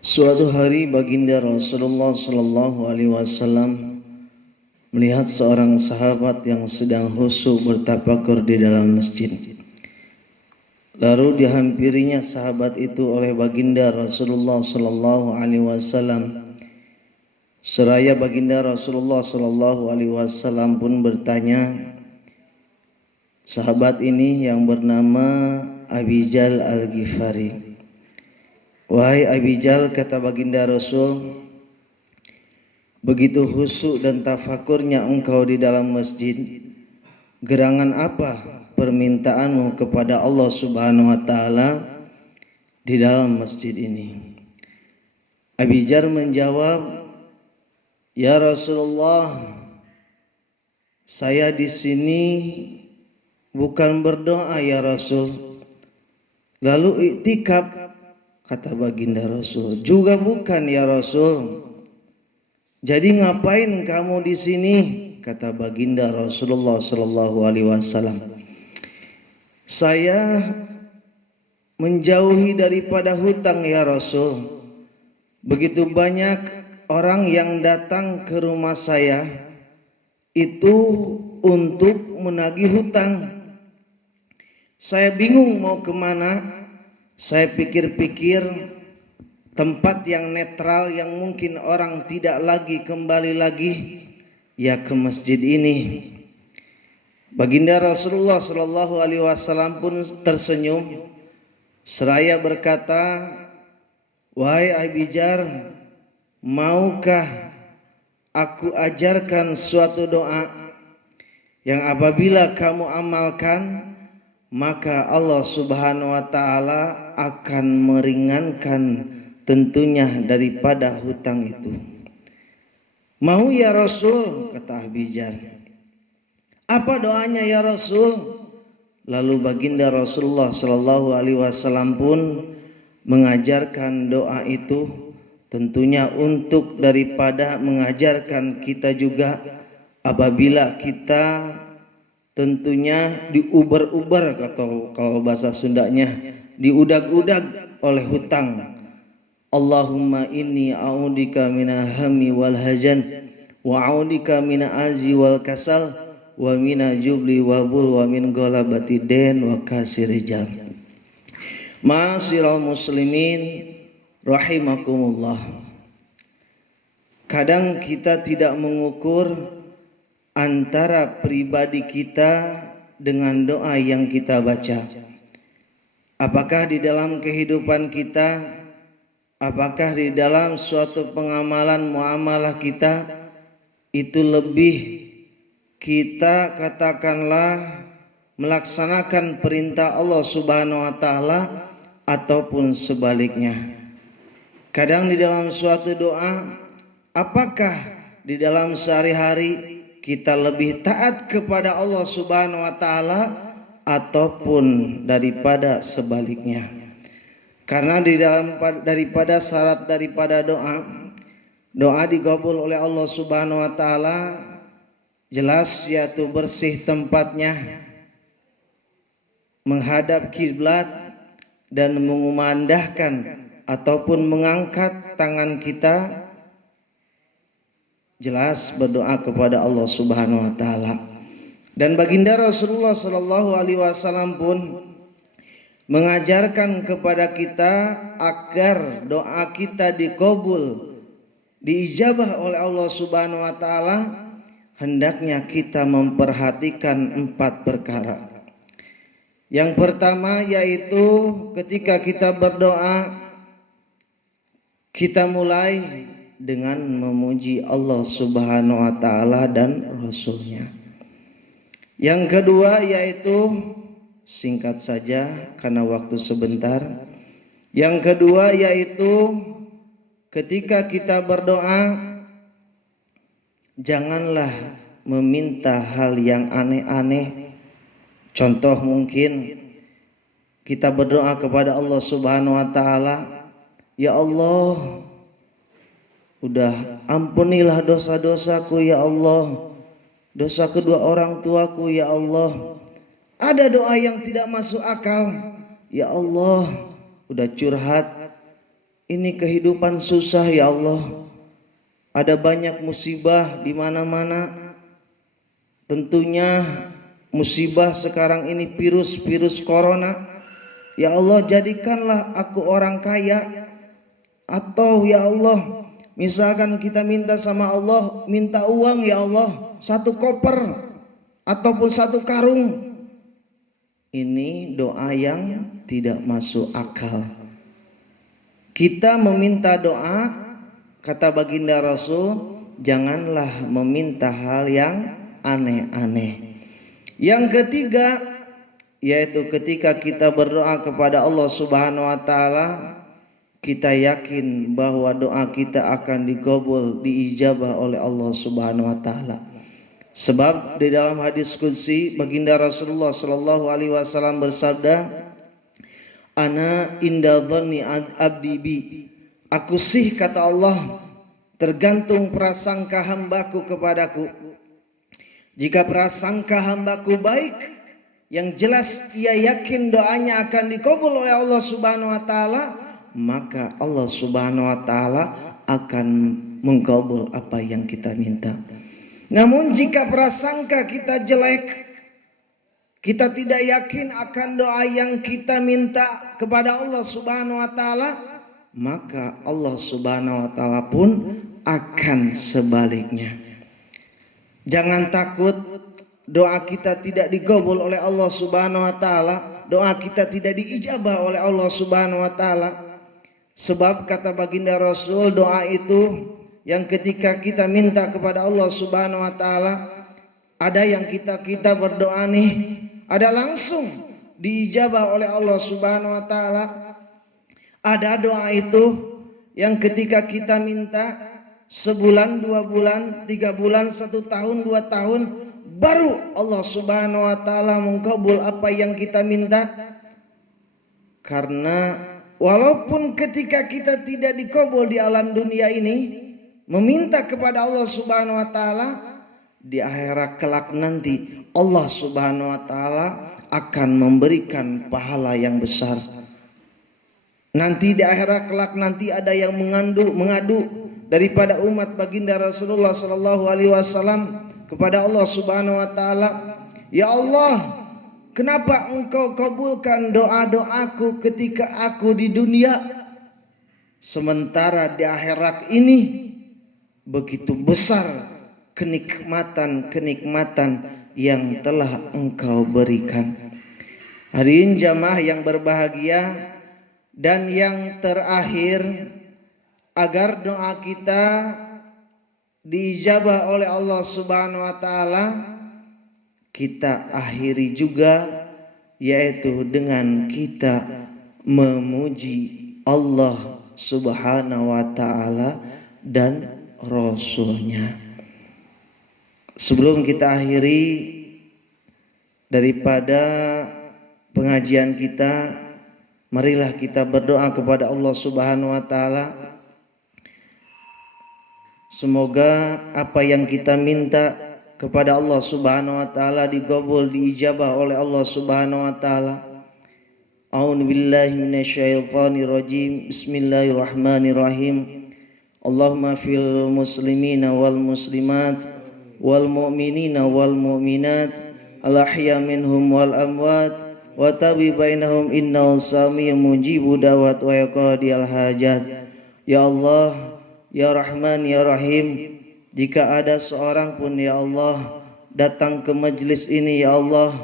Suatu hari baginda Rasulullah Sallallahu Alaihi Wasallam melihat seorang sahabat yang sedang khusyuk bertafakur di dalam masjid. Lalu dihampirinya sahabat itu oleh baginda Rasulullah Sallallahu Alaihi Wasallam. Seraya baginda Rasulullah Sallallahu Alaihi Wasallam pun bertanya, sahabat ini yang bernama Abijal Al-Ghifari. Wahai Abijal, kata baginda Rasul, begitu khusyuk dan tafakurnya engkau di dalam masjid, gerangan apa permintaanmu kepada Allah Subhanahu wa taala di dalam masjid ini? Abijal menjawab, ya Rasulullah, saya di sini bukan berdoa ya Rasul. Lalu iktikaf, kata baginda Rasul, juga bukan ya Rasul. Jadi ngapain kamu di sini? Kata baginda Rasulullah Sallallahu Alaihi Wasallam. Saya menjauhi daripada hutang ya Rasul. Begitu banyak orang yang datang ke rumah saya itu untuk menagih hutang. Saya bingung mau kemana. Saya pikir-pikir tempat yang netral yang mungkin orang tidak lagi kembali lagi, ya ke masjid ini. Baginda Rasulullah Sallallahu Alaihi Wasallam pun tersenyum seraya berkata, wahai Abijar, maukah aku ajarkan suatu doa yang apabila kamu amalkan, maka Allah Subhanahu wa taala akan meringankan tentunya daripada hutang itu. Mau ya Rasul, kata Abijal. Apa doanya ya Rasul? Lalu baginda Rasulullah Sallallahu Alaihi Wasallam pun mengajarkan doa itu, tentunya untuk daripada mengajarkan kita juga apabila kita tentunya diuber-uber, atau kalau bahasa Sundanya diudag-udag oleh hutang. Allahumma inni a'udzika mina hammi wal hazan wa a'udzika mina azi wal kasal wa mina jubli wa bul wa min ghalabati dain wa kasir rijal. Ma'asyiral muslimin rahimakumullah. Kadang kita tidak mengukur antara pribadi kita dengan doa yang kita baca. Apakah di dalam kehidupan kita, apakah di dalam suatu pengamalan muamalah kita itu lebih kita katakanlah melaksanakan perintah Allah Subhanahu wa taala ataupun sebaliknya. Kadang di dalam suatu doa, apakah di dalam sehari-hari kita lebih taat kepada Allah Subhanahu wa taala ataupun daripada sebaliknya. Karena di dalam daripada syarat daripada doa dikabul oleh Allah Subhanahu wa taala jelas yaitu bersih tempatnya, menghadap kiblat dan mengumandahkan ataupun mengangkat tangan kita, jelas berdoa kepada Allah Subhanahu wa taala. Dan baginda Rasulullah Sallallahu Alaihi Wasallam pun mengajarkan kepada kita agar doa kita dikabul, diijabah oleh Allah Subhanahu wa taala, hendaknya kita memperhatikan 4 perkara. Yang pertama yaitu ketika kita berdoa, kita mulai dengan memuji Allah Subhanahu wa taala dan Rasulnya. Yang kedua yaitu, singkat saja karena waktu sebentar. Yang kedua yaitu ketika kita berdoa, janganlah meminta hal yang aneh-aneh. Contoh mungkin kita berdoa kepada Allah Subhanahu wa taala, ya Allah, udah ampunilah dosa-dosaku ya Allah, dosa kedua orang tuaku ya Allah. Ada doa yang tidak masuk akal, ya Allah, udah curhat, ini kehidupan susah ya Allah. Ada banyak musibah di mana-mana. Tentunya musibah sekarang ini virus corona. Ya Allah, jadikanlah aku orang kaya. Atau ya Allah, misalkan kita minta sama Allah, minta uang ya Allah, 1 koper ataupun 1 karung. Ini doa yang tidak masuk akal. Kita meminta doa, kata baginda Rasul, janganlah meminta hal yang aneh-aneh. Yang ketiga, yaitu ketika kita berdoa kepada Allah Subhanahu wa taala, kita yakin bahwa doa kita akan dikabul, diijabah oleh Allah Subhanahu wa taala. Sebab di dalam hadis qudsi baginda Rasulullah sallallahu alaihi wasallam bersabda, "Ana inda dhanni abdi bi." Aku sih, kata Allah, tergantung prasangka hambaku kepadaku. Jika prasangka hambaku baik, yang jelas ia yakin doanya akan dikabul oleh Allah Subhanahu wa taala, maka Allah Subhanahu wa taala akan mengkabul apa yang kita minta. Namun jika prasangka kita jelek, kita tidak yakin akan doa yang kita minta kepada Allah Subhanahu wa taala, maka Allah Subhanahu wa taala pun akan sebaliknya. Jangan takut doa kita tidak dikabul oleh Allah Subhanahu wa taala, doa kita tidak diijabah oleh Allah Subhanahu wa taala. Sebab kata baginda Rasul, doa itu yang ketika kita minta kepada Allah Subhanahu wa taala, ada yang kita berdoa nih, ada langsung diijabah oleh Allah Subhanahu wa taala. Ada doa itu yang ketika kita minta sebulan, 2 bulan, 3 bulan, 1 tahun, 2 tahun, baru Allah Subhanahu wa taala mengkabul apa yang kita minta. Karena walaupun ketika kita tidak dikabul di alam dunia ini, meminta kepada Allah Subhanahu wa taala, di akhirat kelak nanti Allah Subhanahu wa taala akan memberikan pahala yang besar. Nanti di akhirat kelak nanti ada yang mengadu daripada umat baginda Rasulullah sallallahu alaihi wasallam kepada Allah Subhanahu wa taala, "Ya Allah, kenapa Engkau kabulkan doa-doaku ketika aku di dunia, sementara di akhirat ini begitu besar kenikmatan yang telah Engkau berikan." Hadirin jamaah yang berbahagia, dan yang terakhir, agar doa kita diijabah oleh Allah Subhanahu wa taala, kita akhiri juga, yaitu dengan kita memuji Allah Subhanahu wa taala dan Rasulnya. Sebelum kita akhiri daripada pengajian kita, marilah kita berdoa kepada Allah Subhanahu wa taala. Semoga apa yang kita minta kepada Allah Subhanahu wa taala dikabul, diijabah oleh Allah Subhanahu wa taala. A'udzu billahi minasyaitonir rajim. Bismillahirrahmanirrahim. Allahumma fil muslimina wal muslimat wal mu'minina wal mu'minat al ahya minhum wal amwat wa tabi bainahum innahu samiyyun mujibu da'wat wa yaqdiyal hajat. Ya Allah, ya Rahman, ya Rahim, jika ada seorang pun ya Allah datang ke majlis ini ya Allah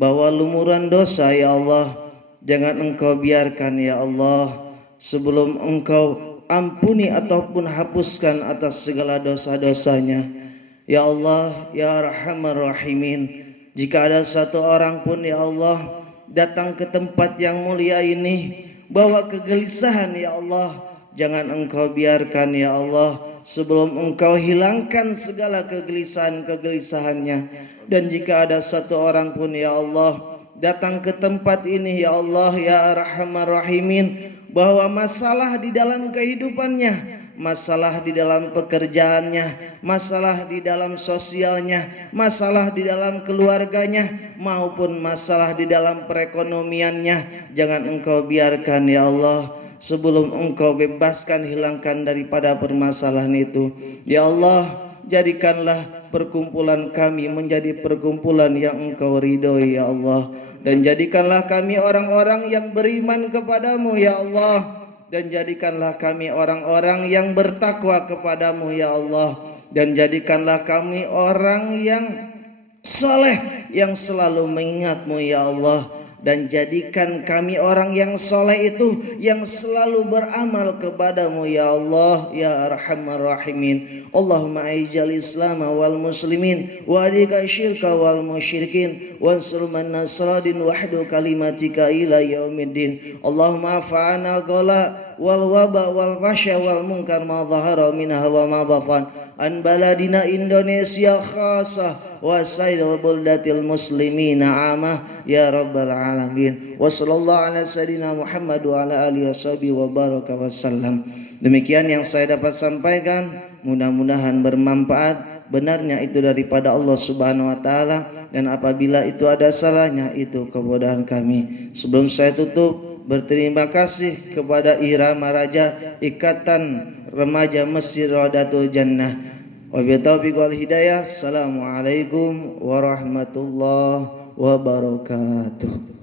bawa lumuran dosa ya Allah, jangan Engkau biarkan ya Allah sebelum Engkau ampuni ataupun hapuskan atas segala dosa-dosanya. Ya Allah, ya Rahman Rahimin, jika ada satu orang pun ya Allah datang ke tempat yang mulia ini bawa kegelisahan ya Allah, jangan Engkau biarkan ya Allah sebelum Engkau hilangkan segala kegelisahan-kegelisahannya. Dan jika ada satu orang pun ya Allah datang ke tempat ini ya Allah, ya Arhamar Rahimin, bahwa masalah di dalam kehidupannya, masalah di dalam pekerjaannya, masalah di dalam sosialnya, masalah di dalam keluarganya, maupun masalah di dalam perekonomiannya, jangan Engkau biarkan ya Allah sebelum Engkau bebaskan, hilangkan daripada permasalahan itu. Ya Allah, jadikanlah perkumpulan kami menjadi perkumpulan yang Engkau ridhoi ya Allah, dan jadikanlah kami orang-orang yang beriman kepadamu ya Allah, dan jadikanlah kami orang-orang yang bertakwa kepadamu ya Allah, dan jadikanlah kami orang yang soleh yang selalu mengingatmu ya Allah, dan jadikan kami orang yang soleh itu yang selalu beramal kepadamu ya Allah ya arhamar rahimin. Allahumma aijal islam wal muslimin wa adika syirka wal musyrikin wansur man nasradin wahdu kalimatika ila yaumiddin. Allahumma fa'ana ghala wal waba wal fasya wal munkar ma dhahara minha wa ma batan an baladina Indonesia khasah wa sairil buldatil muslimina amah ya rabbal alamin. Wa sallallahu ala sayyidina Muhammad wa ala alihi washabihi wa baraka wasallam. Demikian yang saya dapat sampaikan, mudah-mudahan bermanfaat. Benarnya itu daripada Allah Subhanahu wa taala, dan apabila itu ada salahnya itu kebodohan kami. Sebelum saya tutup, berterima kasih kepada Irama Raja Ikatan Remaja Masjid Raudatul Jannah. Wabillahi taufiq wal hidayah. Assalamualaikum warahmatullahi wabarakatuh.